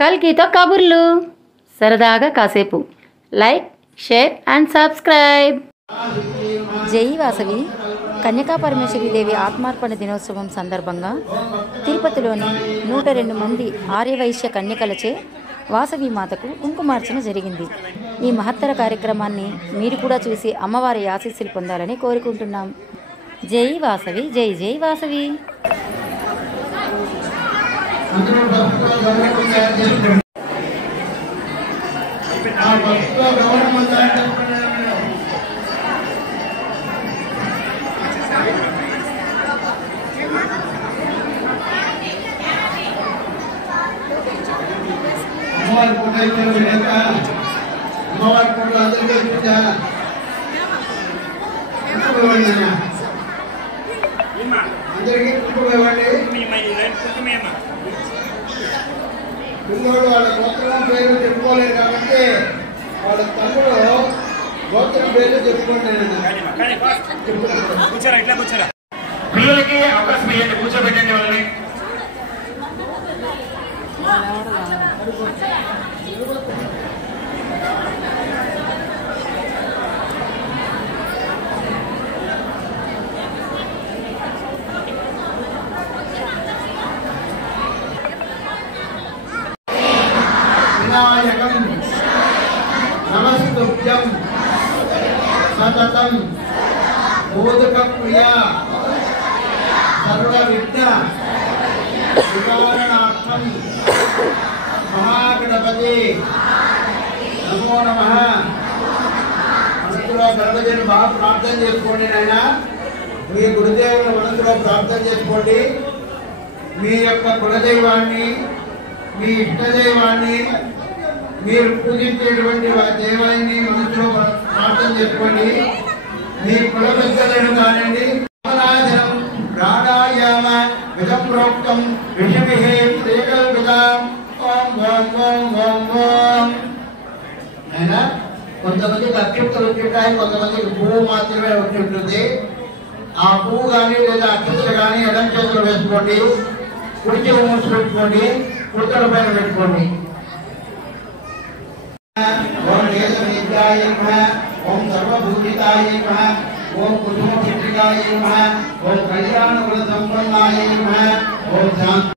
కల్కితో కబుర్లు సరదాగా కాసేపు. Like, share and subscribe. జై వాసవి కన్యకా పరమేశ్వరీదేవి ఆత్మార్పణ దినోత్సవం సందర్భంగా తిరుపతిలోని 102 మంది ఆర్యవైశ్య కన్యకలచే వాసవి మాతకు కుంకుమార్చన జరిగింది. ఈ మహత్తర కార్యక్రమాన్ని మీరు కూడా చూసి అమ్మవారి ఆశీస్సులు పొందాలని కోరుకుంటున్నాం. జై వాసవి, జై జై వాసవి. పిల్లలు వాళ్ళ గోత్రం పేరు చెప్పుకోలేరు కాబట్టి వాళ్ళ తమ్ముడు గోత్రం పేరు చెప్పుకుంటాను. పిల్లలకి అవకాశం ఇవ్వండి, కూర్చోబెట్టండి వాళ్ళని. వినాయకం నమస్తుభ్యం సతతం మోదక ప్రియ సర్వ విఘ్న నివారణార్థం మహాగణపతి నమో నమః. మనసులో గణపతిని బాగా ప్రార్థన చేసుకోండి నాయన. మీ గురుదేవుల మనసులో ప్రార్థన చేసుకోండి. మీ యొక్క కులదైవాన్ని, మీ ఇష్టదైవాన్ని, మీరు పూజించేటువంటి దేవాలయాన్ని మనసులో ప్రార్థన చేసుకోండి. మీ కుల పెద్దలను కానివ్వండి. ప్రాణాయామ విధం ప్రోక్తం విషమిహే శ్రీకల్పితాం. ఓం ఓం ఓం ఓం ఓం. అయినా కొంతమందికి అక్షంతలు వచ్చుంటాయి, కొంతమందికి పువ్వు మాత్రమే వచ్చి ఉంటుంది. ఆ పువ్వు కానీ లేదా అక్షంతలు కానీ ఎడం చేతులు వేసుకోండి. కుడి చెవు మూసి పెట్టుకోండి, కుర్తల పైన పెట్టుకోండి. ఓం వేదవిద్యాయ నమః, ఓం సర్వభూతితాయ నమః, ఓం కుటుంబపుత్రికాయ నమః, ఓం కళ్యాణ గుణ సంపన్నాయ నమః, ఓం శాంతి.